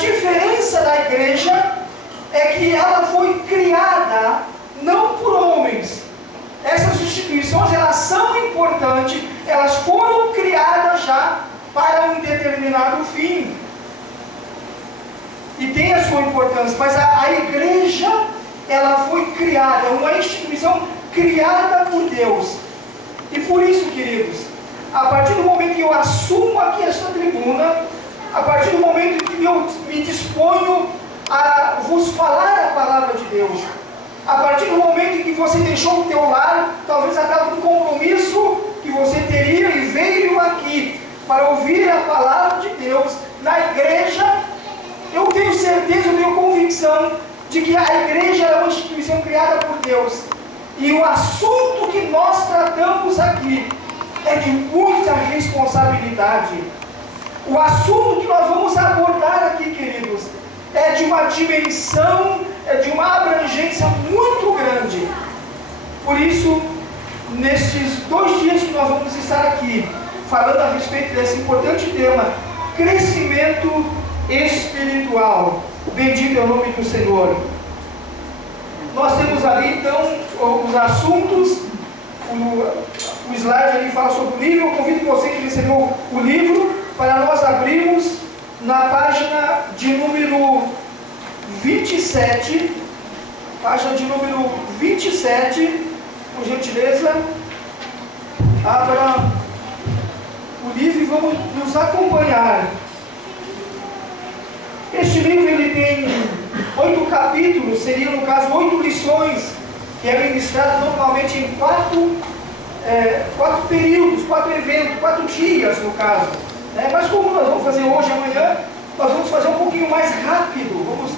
diferença da igreja é que ela foi criada não por homens. Essas instituições, elas são importantes, elas foram criadas já para um determinado fim. E tem a sua importância, mas a igreja, ela foi criada, é uma instituição criada por Deus. E por isso, queridos, a partir do momento que eu assumo aqui esta tribuna, a partir do momento que eu me disponho a vos falar a palavra de Deus, a partir do momento em que você deixou o teu lar, talvez acaba um compromisso que você teria e veio aqui para ouvir a palavra de Deus na igreja, eu tenho certeza, eu tenho convicção de que a igreja é uma instituição criada por Deus. E o assunto que nós tratamos aqui é de muita responsabilidade. O assunto que nós vamos abordar aqui, queridos, é de uma dimensão, é de uma abrangência muito grande. Por isso, nesses 2 dias que nós vamos estar aqui, falando a respeito desse importante tema, crescimento espiritual. Bendito é o nome do Senhor. Nós temos ali, então, os assuntos. O slide ali fala sobre o livro. Eu convido você que recebeu o livro para nós abrirmos na página de número 27. Página de número 27, por gentileza. Abra o livro e vamos nos acompanhar. Este livro ele tem 8 capítulos, seriam no caso 8 lições, que é ministrado normalmente em 4 períodos, 4 eventos, 4 dias no caso. Mas como nós vamos fazer hoje e amanhã, nós vamos fazer um pouquinho mais rápido, vamos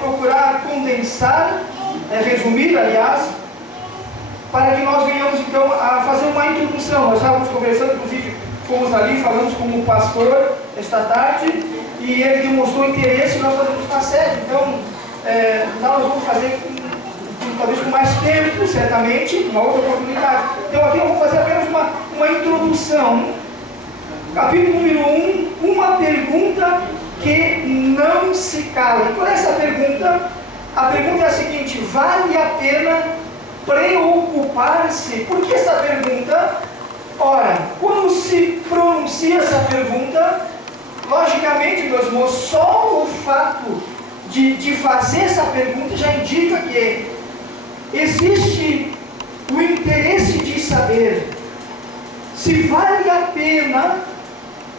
procurar condensar, resumir aliás, para que nós venhamos então a fazer uma introdução. Nós estávamos conversando, inclusive fomos ali, falamos com o pastor esta tarde, e ele demonstrou interesse, nós fazemos uma série. Então, nós vamos fazer talvez com mais tempo, certamente, uma outra oportunidade. Então aqui eu vou fazer apenas uma introdução. Capítulo número 1, uma pergunta que não se cala. E qual é essa pergunta? A pergunta é a seguinte: vale a pena preocupar-se? Por que essa pergunta? Ora, quando se pronuncia essa pergunta, logicamente, meus irmãos, só o fato de fazer essa pergunta já indica que existe o interesse de saber se vale a pena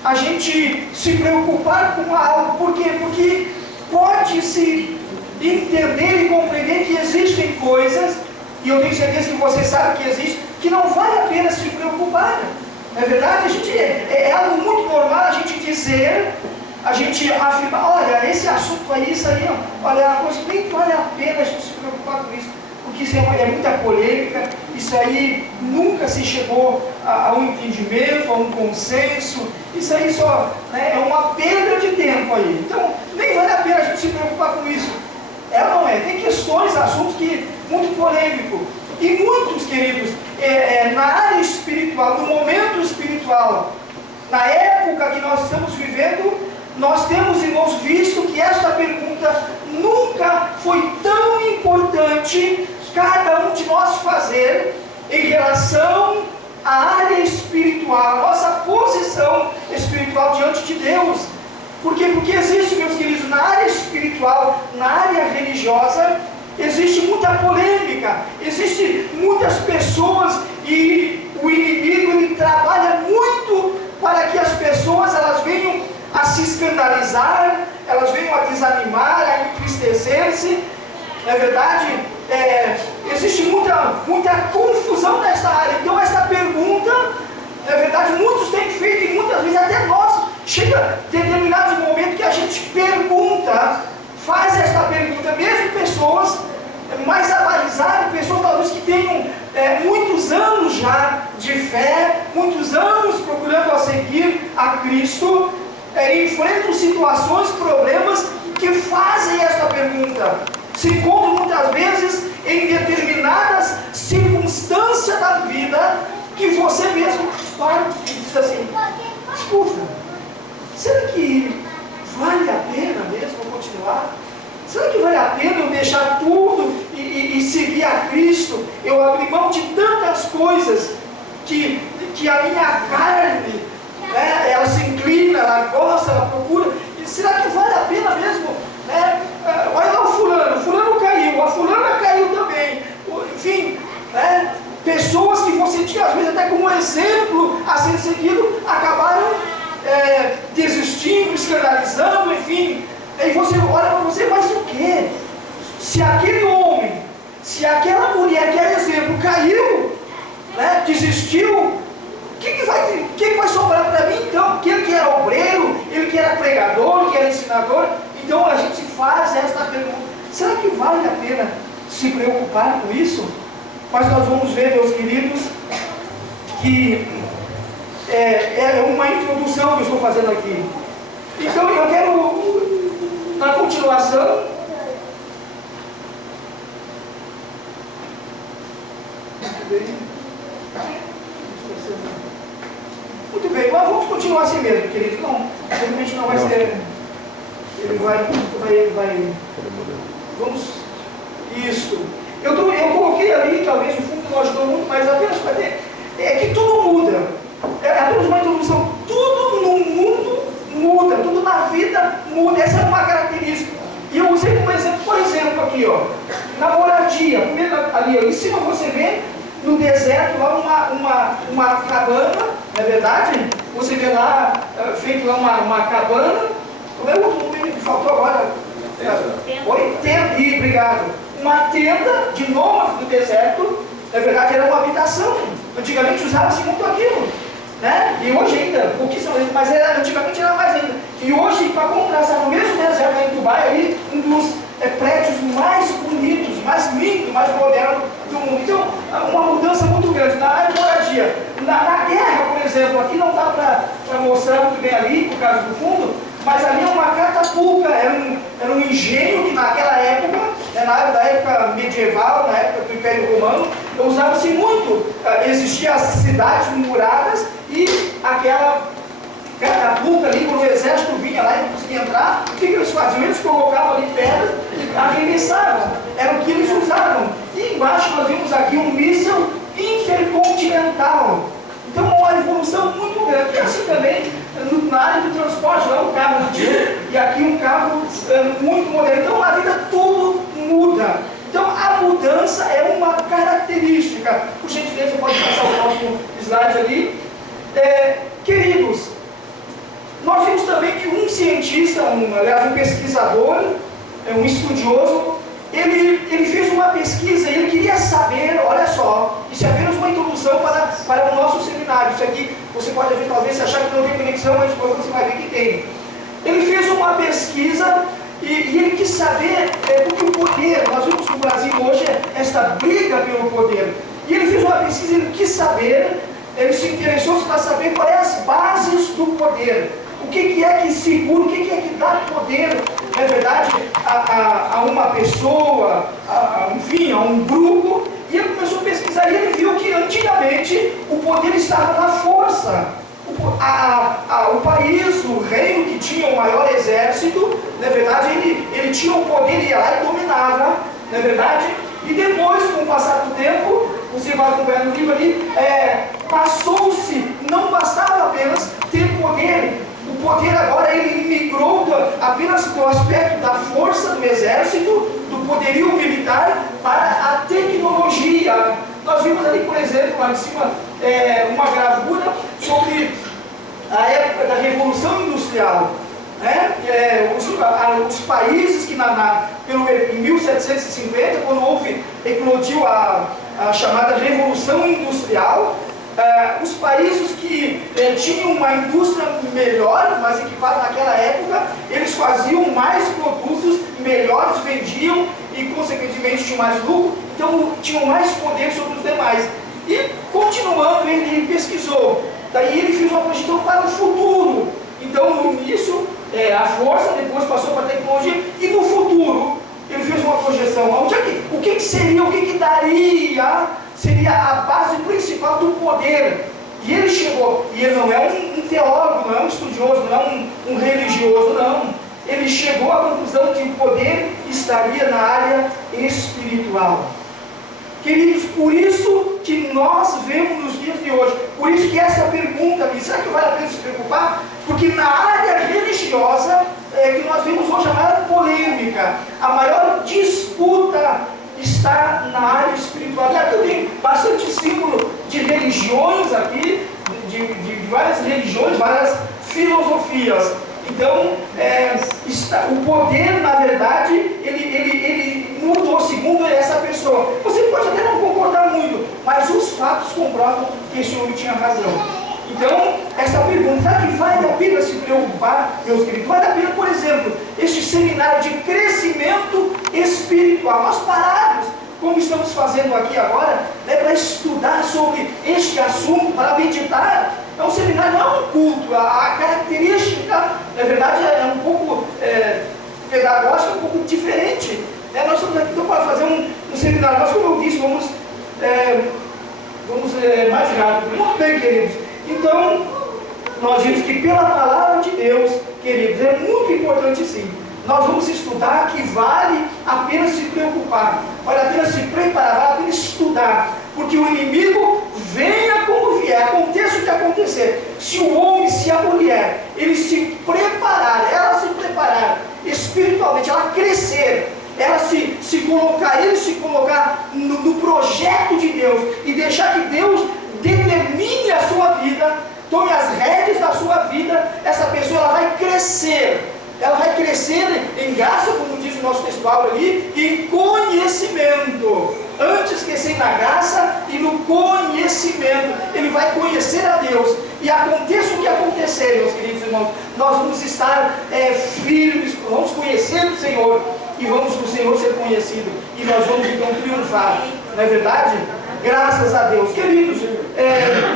a gente se preocupar com algo. Por quê? Porque pode-se entender e compreender que existem coisas, e eu tenho certeza que você sabe que existe, que não vale a pena se preocupar. Não é verdade? É algo muito normal a gente dizer, a gente afirmar: olha, esse assunto aí, isso aí, olha, é uma coisa que nem vale a pena a gente se preocupar com isso, porque isso é muita polêmica, isso aí nunca se chegou a um entendimento, a um consenso, isso aí só é uma perda de tempo aí. Então, nem vale a pena a gente se preocupar com isso. Não é? Tem questões, assuntos que muito polêmico. E muitos, queridos, na área espiritual, no momento espiritual, na época que nós estamos vivendo, nós temos, irmãos, visto que essa pergunta nunca foi tão importante cada um de nós fazer em relação à área espiritual, a nossa posição espiritual diante de Deus. Por quê? Porque existe, meus queridos, na área espiritual, na área religiosa, existe muita polêmica, existe muitas pessoas, e o inimigo ele trabalha muito para que as pessoas elas venham a se escandalizar, elas venham a desanimar, a entristecer-se. Não é verdade? Existe muita confusão nessa área. Então essa pergunta, na verdade, muitos têm feito, e muitas vezes até nós, chega determinados momentos que a gente pergunta, faz essa pergunta, mesmo pessoas mais avalizadas, pessoas talvez que tenham muitos anos já de fé, muitos anos procurando a seguir a Cristo, enfrentam situações, problemas que fazem essa pergunta. Se encontram muitas vezes em determinadas circunstâncias da vida que você mesmo para e diz assim: escuta, será que vale a pena mesmo coisas que a minha carne, né, ela se inclina, ela gosta, ela procura. E será que vale a pena mesmo? Né? Olha lá o fulano caiu, a fulana caiu também. Enfim, né, pessoas que você tinha às vezes até como exemplo a ser seguido, acabaram desistindo, escandalizando, enfim. E você olha para você, mas o quê? Se aquele homem, se aquela mulher que é exemplo caiu, né, desistiu, o que vai sobrar para mim então? Aquele que era obreiro, ele que era pregador, que era ensinador. Então a gente faz esta pergunta: será que vale a pena se preocupar com isso? Mas nós vamos ver, meus queridos, que é uma introdução que eu estou fazendo aqui. Então eu quero, na continuação, muito bem, mas vamos continuar assim mesmo, queridos. Não, realmente não vai ser. Ele vai. Vamos. Isso. Eu coloquei ali, talvez o fundo não ajudou muito, mas apenas para ter. É que tudo muda. É apenas uma introdução. Tudo no mundo muda, tudo na vida muda. Essa é uma característica. E eu usei como exemplo, por exemplo, aqui, ó, na moradia. Primeiro ali, ó, em cima você vê no deserto lá uma cabana, não é verdade? Você vê lá, feito lá uma cabana. Como é o outro nome que faltou agora? Oi? Tenda. Obrigado. Uma tenda de nômade do deserto, na verdade era uma habitação. Antigamente usava-se muito aquilo, né? E hoje ainda, pouquíssimo, mas antigamente era mais ainda. E hoje, para contrastar no mesmo deserto em Dubai, ali, um dos prédios mais bonitos, mais lindos, mais modernos do mundo. Então, uma mudança muito grande na área de moradia. Na guerra, por exemplo, aqui não dá para mostrar muito bem ali, por causa do fundo, mas ali é uma catapulta, era um engenho que naquela época, na época medieval, na época do Império Romano, usava-se muito. Existiam as cidades muradas e aquela catapulta ali, quando o exército vinha lá e não conseguia entrar, o que eles faziam? Eles colocavam ali pedras e arremessavam. Era o que eles usavam. E embaixo nós vimos aqui um míssil intercontinental. Então uma evolução muito grande. E assim também na área do transporte, lá um carro antigo e aqui um carro muito moderno. Então na vida tudo muda. Então a mudança é uma característica. Por gentileza, pode passar o próximo slide ali. Queridos, nós vimos também que um cientista, aliás um pesquisador, um estudioso, ele fez uma pesquisa e ele queria saber, olha só, isso é apenas uma introdução para o nosso seminário. Isso aqui você pode ver, talvez achar que não tem conexão, mas depois você vai ver que tem. Ele fez uma pesquisa e ele quis saber, porque o poder, nós vemos no Brasil hoje esta briga pelo poder. E ele fez uma pesquisa, ele quis saber, ele se interessou para saber quais são as bases do poder. O que é que segura, o que é que dá poder, na verdade, a uma pessoa, enfim, a um grupo. E ele começou a pesquisar e ele viu que antigamente o poder estava na força. O país, o reino que tinha o maior exército, na verdade, ele tinha o poder, ia lá e dominava, na verdade. E depois, com o passar do tempo, você vai acompanhando o livro ali, passou-se, não bastava apenas ter poder. O poder agora ele migrou apenas do aspecto da força do exército, do poderio militar, para a tecnologia. Nós vimos ali, por exemplo, lá em cima, uma gravura sobre a época da Revolução Industrial. Né? Os países que em 1750, quando eclodiu a chamada Revolução Industrial, os países que tinham uma indústria melhor, mais equipada naquela época, eles faziam mais produtos melhores, vendiam e consequentemente tinham mais lucro, então tinham mais poder sobre os demais. E continuando, ele pesquisou, daí ele fez uma projeção para o futuro. Então no início, a força, depois passou para a tecnologia, e no futuro ele fez uma projeção. O que seria, o que daria, seria a base principal do poder. E ele chegou, e ele não é um teólogo, não é um estudioso, não é um religioso, não. Ele chegou à conclusão que o poder estaria na área espiritual. Queridos, por isso que nós vemos nos dias de hoje, por isso que essa pergunta, será que vale a pena se preocupar? Porque na área religiosa é que nós vemos hoje a maior polêmica, a maior disputa está na área espiritual. E aqui eu tenho bastante símbolo de religiões aqui, de várias religiões, várias filosofias. Então, o poder, na verdade, ele mudou segundo essa pessoa. Você pode até não concordar muito, mas os fatos comprovam que esse homem tinha razão. Então, essa pergunta, será que vale a pena se preocupar, meus queridos? Vale a pena, por exemplo, este seminário de crescimento espiritual. Nós paramos, como estamos fazendo aqui agora, para estudar sobre este assunto, para meditar. É um seminário, não é um culto. A característica, na verdade, é um pouco pedagógica, um pouco diferente. Nós estamos aqui então para fazer um seminário. Mas, como eu disse, vamos mais rápido. Muito bem, queridos. Então, nós vimos que pela palavra de Deus, queridos, é muito importante sim. Nós vamos estudar que vale a pena se preocupar, vale a pena se preparar, vale a pena estudar, porque o inimigo venha como vier, aconteça o que acontecer. Se o homem, se a mulher, ele se preparar, ela se preparar espiritualmente, ela crescer, ela se colocar no projeto de Deus e deixar que Deus determine a sua vida, tome as rédeas da sua vida, essa pessoa ela vai crescer. Ela vai crescer em graça, como diz o nosso textual ali, em conhecimento. Antes crescer na graça e no conhecimento. Ele vai conhecer a Deus. E aconteça o que acontecer, meus queridos irmãos, nós vamos estar firmes, vamos conhecer o Senhor e vamos o Senhor ser conhecido. E nós vamos então triunfar. Não é verdade? Graças a Deus. Queridos,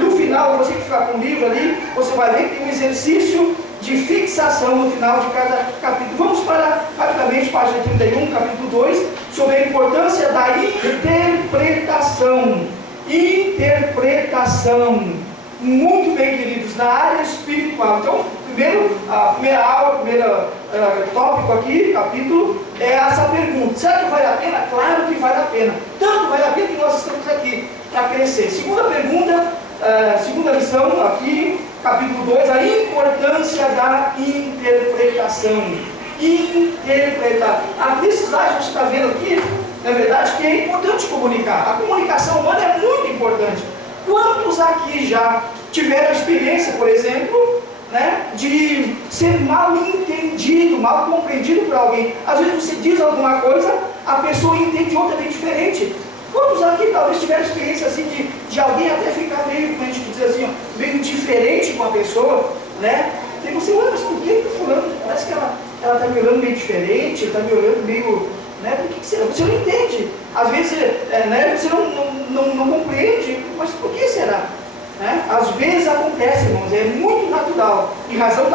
no final, você que ficar com o livro ali, você vai ver que tem um exercício de fixação no final de cada capítulo. Vamos para, rapidamente, página 31, capítulo 2, sobre a importância da interpretação. Interpretação. Muito bem, queridos, na área espiritual. Então, a primeira aula, o primeiro tópico aqui, capítulo, é essa pergunta. Será que vale a pena? Claro que vale a pena. Tanto vale a pena que nós estamos aqui para crescer. Segunda pergunta, segunda lição aqui, capítulo 2, a importância da interpretação. Interpretar. A necessidade que você está vendo aqui, na verdade, que é importante comunicar. A comunicação humana é muito importante. Quantos aqui já tiveram experiência, por exemplo, de ser mal entendido, mal compreendido por alguém? Às vezes você diz alguma coisa, a pessoa entende outra bem diferente. Quantos aqui talvez tiveram experiência assim de alguém até ficar meio, como a gente diz assim, meio diferente com a pessoa, E você olha, mas por que fulano, parece que ela está me olhando meio diferente, está me olhando meio, por que será? Você não entende. Às vezes, você não compreende, mas por que será? Às vezes acontece, irmãos, é muito natural. Em razão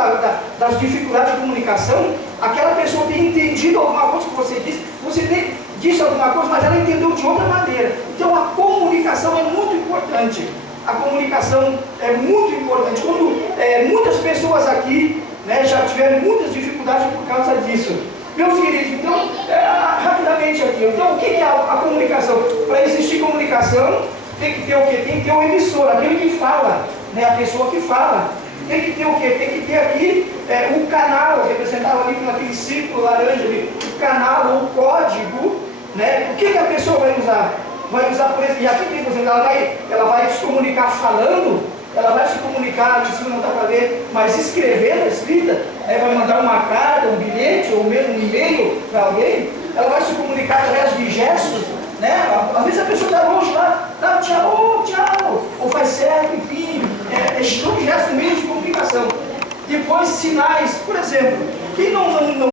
das dificuldades de comunicação, aquela pessoa tem entendido alguma coisa que você disse, disse alguma coisa, mas ela entendeu de outra maneira. Então a comunicação é muito importante. A comunicação é muito importante. Quando muitas pessoas aqui já tiveram muitas dificuldades por causa disso. Meus queridos, então, rapidamente aqui, então o que é a comunicação? Para existir comunicação, tem que ter o quê? Tem que ter o emissor, aquele que fala, a pessoa que fala. Tem que ter o quê? Tem que ter aqui o canal, representado ali por aquele círculo laranja ali, o canal ou o código, O que a pessoa vai usar? Vai usar, por exemplo, e aqui tem, por exemplo, ela vai se comunicar falando, ela vai se comunicar, em cima não dá para ver, mas escrevendo a escrita, vai mandar uma carta, um bilhete, ou mesmo um e-mail para alguém, ela vai se comunicar através de gestos, Às vezes a pessoa está longe lá, tchau, ou faz certo, enfim, são gestos, meios de comunicação. Depois, sinais, por exemplo, quem não